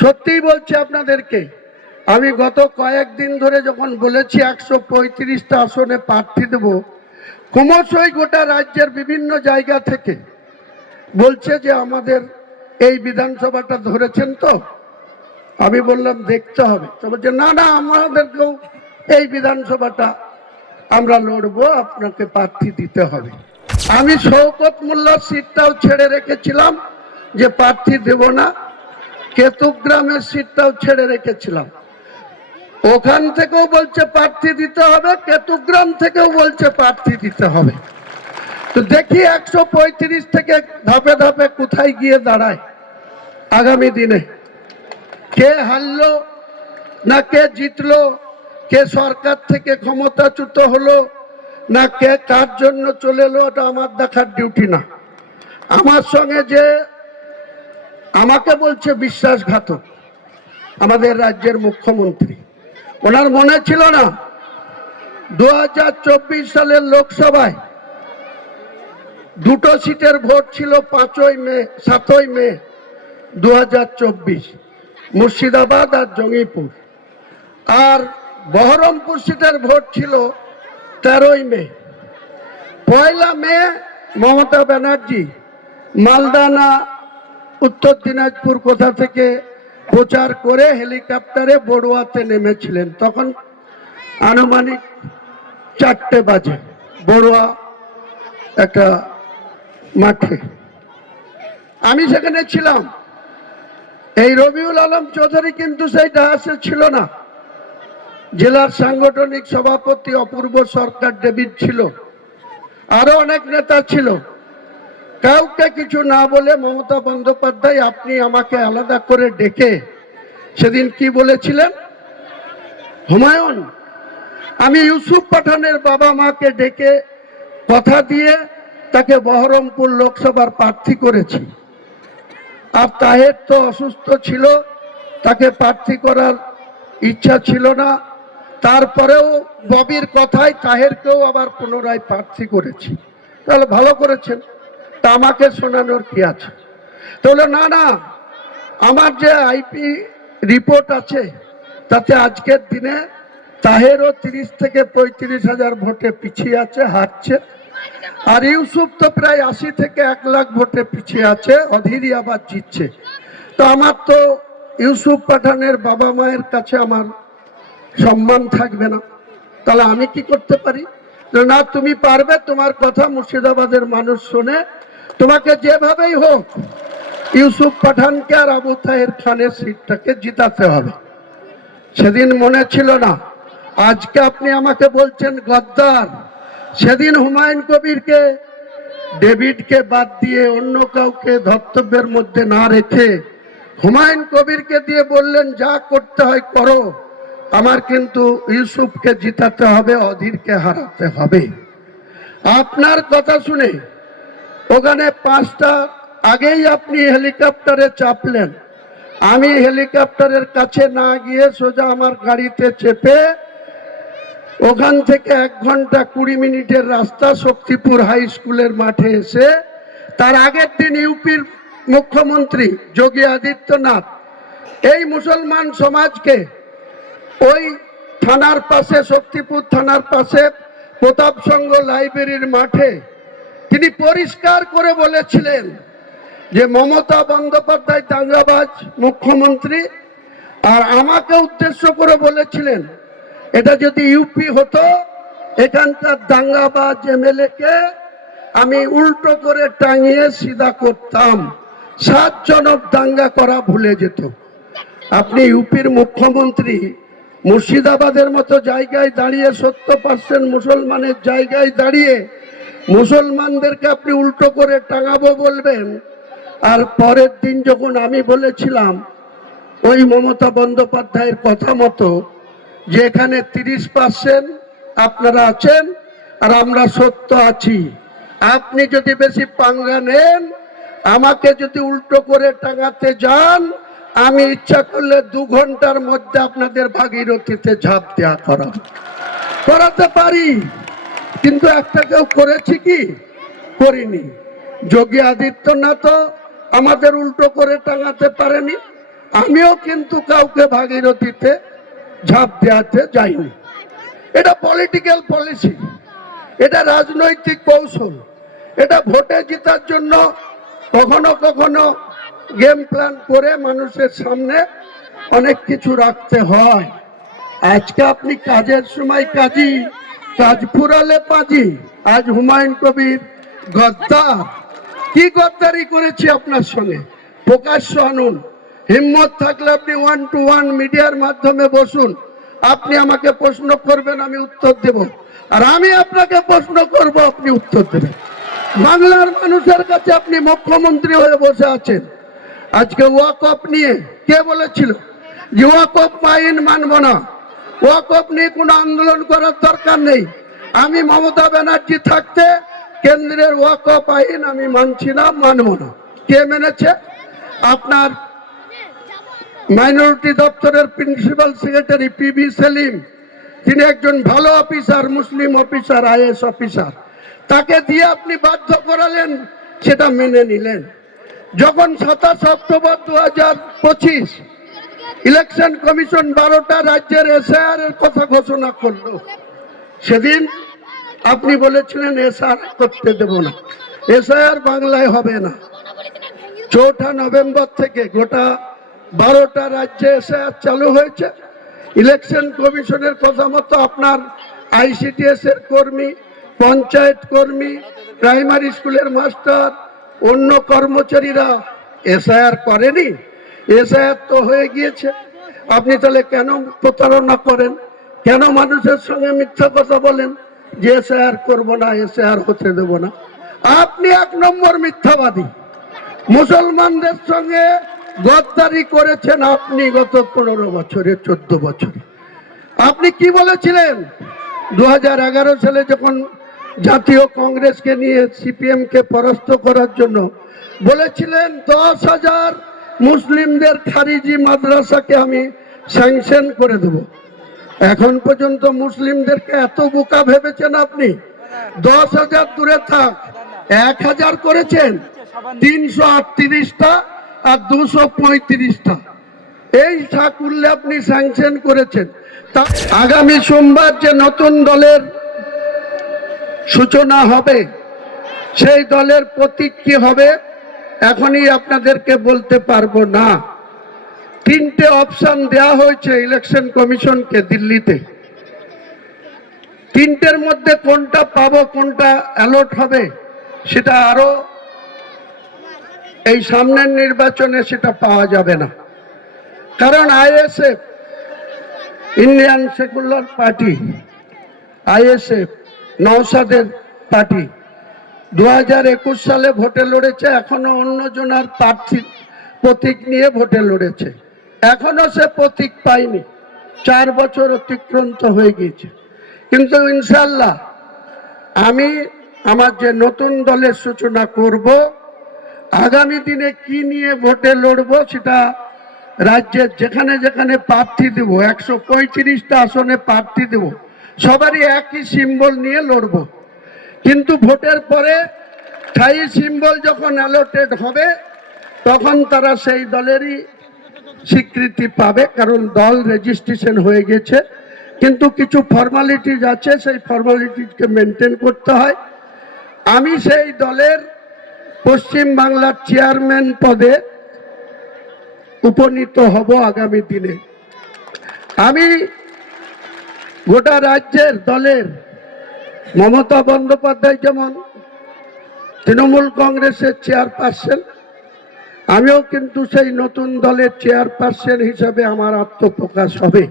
সত্যিই বলছি আপনাদেরকে, আমি গত কয়েকদিন ধরে যখন বলেছি 135টা আসনে প্রার্থী দেব, ক্রমশই গোটা রাজ্যের বিভিন্ন জায়গা থেকে বলছে যে আমাদের এই বিধানসভাটা ধরেছেন তো। আমি বললাম দেখতে হবে, তো বলছে না না আমাদেরকেও এই বিধানসভাটা আমরা লড়বো, আপনাকে প্রার্থী দিতে হবে। আমি শওকত মোল্লার সিটটাও ছেড়ে রেখেছিলাম যে প্রার্থী দেব না, কেতুগ্রামের সিটটাও ছেড়ে রেখেছিলাম, ওখান থেকেও বলছে প্রার্থী দিতে হবে, কেতুগ্রাম থেকেও বলছে প্রার্থী দিতে হবে। তো দেখি 135 থেকে ধাপে ধাপে কোথায় গিয়ে দাঁড়ায় আগামী দিনে, কে হারলো না কে জিতলো, কে সরকার থেকে ক্ষমতাচ্যুত হলো না কে কার জন্য চলে এলো, ওটা আমার দেখার ডিউটি না। আমার সঙ্গে যে আমাকে বলছে বিশ্বাসঘাতক আমাদের রাজ্যের মুখ্যমন্ত্রী, ওনার মনে ছিল না 2024 সালের লোকসভায় দুটো সিটের ভোট ছিল 7ই মে 2024, মুর্শিদাবাদ আর জঙ্গিপুর, আর বহরমপুর সিটের ভোট ছিল 13ই মে। 1 মে মমতা ব্যানার্জি মালদা না উত্তর দিনাজপুর কোথা থেকে প্রচার করে হেলিকপ্টারে বড়ুয়াতে নেমেছিলেন, তখন আনুমানিক 4টে বাজে বড়ুয়া একটা মাঠে, আমি সেখানে ছিলাম। এই রবিউল আলম চৌধুরী কিন্তু সেই ডায়াসে ছিল না, জেলার সাংগঠনিক সভাপতি অপূর্ব সরকার ডেভিড ছিল, আরো অনেক নেতা ছিল। কাউকে কিছু না বলে মমতা বন্দ্যোপাধ্যায় আপনি আমাকে আলাদা করে ডেকে সেদিন কি বলেছিলেন, হুমায়ুন আমি ইউসুফ পাঠানের বাবা মাকে ডেকে কথা দিয়ে তাকে বহরমপুর লোকসভার প্রার্থী করেছি, আর তাহের তো অসুস্থ ছিল, তাকে প্রার্থী করার ইচ্ছা ছিল না, তারপরেও ববির কথায় তাহেরকেও আবার পুনরায় প্রার্থী করেছি। তাহলে ভালো করেছেন, তা আমাকে শোনানোর কি আছে? তাহলে না না আমার যে আইপি রিপোর্ট আছে তাতে আজকের দিনে তাহেরও 30 থেকে 35 হাজার ভোটে পিছিয়ে আছে, হারছে, আর ইউসুফ তো প্রায় 80 থেকে 1 লাখ ভোটে পিছিয়ে আছে, অধীরই আবার জিতছে। তো আমার তো ইউসুফ পাঠানের বাবা মায়ের কাছে আমার সম্মান থাকবে না, তাহলে আমি কি করতে পারি? না তুমি পারবে, তোমার কথা মুর্শিদাবাদের মানুষ শোনে, তোমাকে যেভাবেই হোক ইউসুফ পাঠানকে আর আবু তাহের খানের সিটটাকে জিতাতে হবে। সেদিন মনে ছিল না, আজকে আপনি আমাকে বলছেন গদ্দার। সেদিন হুমায়ুন কবিরকে ডেভিডকে বাদ দিয়ে অন্য কাউকে ধর্তব্যের মধ্যে না রেখে হুমায়ুন কবিরকে দিয়ে বললেন যা করতে হয় করো, আমার কিন্তু ইউসুফকে জিতাতে হবে, অধীরকে হারাতে হবে। আপনার কথা শুনে ওখানে 5টা আগেই আপনি হেলিকপ্টারে চাপলেন, আমি হেলিকপ্টারের কাছে না গিয়ে সোজা আমার গাড়িতে চেপে ওখান থেকে 1 ঘন্টা 20 মিনিটের রাস্তা শক্তিপুর হাই স্কুলের মাঠে এসে, তার আগের দিন ইউপির মুখ্যমন্ত্রী যোগী আদিত্যনাথ এই মুসলমান সমাজকে ওই থানার পাশে, শক্তিপুর থানার পাশে প্রতাপসংঘ লাইব্রেরির মাঠে তিনি পরিষ্কার করে বলেছিলেন যে মমতা বন্দ্যোপাধ্যায় দাঙ্গাবাজ মুখ্যমন্ত্রী, আর আমাকে উদ্দেশ্য করে বলেছিলেন এটা যদি ইউপি হতো এখানকার দাঙ্গাবাজ এমএলএ কে আমি উল্টো করে টাঙিয়ে সিধা করতাম, 7 জনক দাঙ্গা করা ভুলে যেত। আপনি ইউপির মুখ্যমন্ত্রী, মুর্শিদাবাদের মতো জায়গায় দাঁড়িয়ে 70% মুসলমানের জায়গায় দাঁড়িয়ে মুসলমানদেরকে আপনি উল্টো করে টাঙাবো বলবেন, আর পরের দিন যখন আমি বলেছিলাম ওই মমতা বন্দ্যোপাধ্যায়ের কথা মতো যে এখানে 30% আপনারা আছেন আর আমরা 70 আছি, আপনি যদি বেশি পাঙ্গা নেন, আমাকে যদি উল্টো করে টাঙাতে যান, আমি ইচ্ছা করলে 2 ঘন্টার মধ্যে আপনাদের ভাগীরথীতে ঝাঁপ দেওয়া করাতে পারি। কিন্তু একটা কেউ করেছি কি? করিনি। যোগী আদিত্যনাথ আমাদের উল্টো করে টাঙাতে পারেনি, আমিও কিন্তু কাউকে ভাগীরথীতে ঝাঁপ দেওয়াতে যাইনি। এটা পলিটিক্যাল পলিসি, এটা রাজনৈতিক কৌশল, এটা ভোটে জেতার জন্য কখনো কখনো গেম প্ল্যান করে মানুষের সামনে অনেক কিছু রাখতে হয়। আজকে আপনি কাজের সময় কাজী, কাজ ফুরালে পাজি। আজ হুমায়ুন কবির গদ্দার, কি গদ্দারি করেছি আপনার সঙ্গে, প্রকাশ্য আনুন। হিম্মত থাকলে আপনি 1 to 1 মিডিয়ার মাধ্যমে বসুন, আপনি আমাকে প্রশ্ন করবেন, আমি উত্তর দেব, আর আমি আপনাকে প্রশ্ন করব, আপনি উত্তর দেবেন। বাংলার মানুষের কাছে আপনি মুখ্যমন্ত্রী হয়ে বসে আছেন। আজকে ওয়াকফ নিয়ে কে বলেছিল যে ওয়াকফ আইন মানব না, ওয়াকফ নিয়ে কোনো আন্দোলন করার দরকার নেই। আমি মমতা ব্যানার্জি থাকতে কেন্দ্রের ওয়াকফ আইন আমি মানছি না, মানব না। কে মেনেছে? আপনার মাইনরিটি দপ্তরের প্রিন্সিপাল সেক্রেটারি পিবি সেলিম, তিনি একজন ভালো অফিসার, মুসলিম অফিসার, আইএস অফিসার, তাকে দিয়ে আপনি বাধ্য করালেন, সেটা মেনে নিলেন। যখন 27 অক্টোবর 2025 ইলেকশন কমিশন 12টা রাজ্যের এসআইআর এর কথা ঘোষণা করলো, সেদিন আপনি বলেছিলেন এসআইআর করতে দেব না, এসআইআর বাংলায় হবে না। 4 নভেম্বর থেকে গোটা 12টা রাজ্যে এসআইআর চালু হয়েছে। ইলেকশন কমিশনের কথা মতো আপনার আইসিডিএস এর কর্মী, পঞ্চায়েত কর্মী, প্রাইমারি স্কুলের মাস্টার, অন্য কর্মচারীরা এসআইআর করেনি। এসআইআর তো হয়ে গিয়েছে, আপনি তাহলে কেন প্রতারণা করেন? কেন মানুষের সঙ্গে মিথ্যা কথা বলেন যে এসআইআর করবো না, এসআইআর হতে দেব না? আপনি 1 নম্বর মিথ্যাবাদী। মুসলমানদের সঙ্গে গদ্দারি করেছেন আপনি গত 15 বছরে, 14 বছরে। আপনি কি বলেছিলেন 2011 সালে যখন জাতীয় কংগ্রেসকে নিয়ে সিপিএম কে পরাস্ত করার জন্য বলেছিলেন 10,000 মুসলিমদের খারিজি মাদ্রাসাকে আমি স্যাংশন করে দেব। এখন পর্যন্ত মুসলিমদেরকে এত বোকা ভেবেছেন আপনি? 10,000 দূরে থাক, 1,000 করেছেন, 338টা আর 235টা, এই করলে আপনি স্যাংশন করেছেন। তা আগামী সোমবার যে নতুন দলের সূচনা হবে, সেই দলের প্রতীক কি হবে এখনই আপনাদেরকে বলতে পারবো না। 3টে অপশন দেওয়া হয়েছে ইলেকশন কমিশনকে দিল্লিতে। 3টের মধ্যে কোনটা পাবো, কোনটা অ্যালট হবে, সেটা আরো এই সামনের নির্বাচনে সেটা পাওয়া যাবে না। কারণ আইএসএফ, ইন্ডিয়ান সেকুলার পার্টি, আইএসএফ নওশাদের পার্টি 2021 সালে ভোটে লড়েছে, এখনো অন্য জনার প্রার্থী প্রতীক নিয়ে ভোটে লড়েছে, এখনো সে প্রতীক পায়নি। 4 বছর অতিক্রান্ত হয়ে গিয়েছে। কিন্তু ইনশাল্লাহ আমি আমার যে নতুন দলের সূচনা করব, আগামী দিনে কি নিয়ে ভোটে লড়বো সেটা রাজ্যের যেখানে যেখানে প্রার্থী দেব, 135টা আসনে প্রার্থী দেব, সবারই একই সিম্বল নিয়ে লড়ব। কিন্তু ভোটের পরে স্থায়ী সিম্বল যখন অ্যালোটেড হবে, তখন তারা সেই দলেরই স্বীকৃতি পাবে, কারণ দল রেজিস্ট্রেশন হয়ে গেছে। কিন্তু কিছু ফর্মালিটিজ আছে, সেই ফর্মালিটিজকে মেনটেন করতে হয়। আমি সেই দলের পশ্চিম বাংলার চেয়ারম্যান পদে উপনীত হব আগামী দিনে। আমি গোটা রাজ্যের দলের, মমতা বন্দ্যোপাধ্যায় যেমন তৃণমূল কংগ্রেসের চেয়ারপারসন, আমিও কিন্তু সেই নতুন দলের চেয়ারপারসন হিসাবে আমার আত্মপ্রকাশ হবে।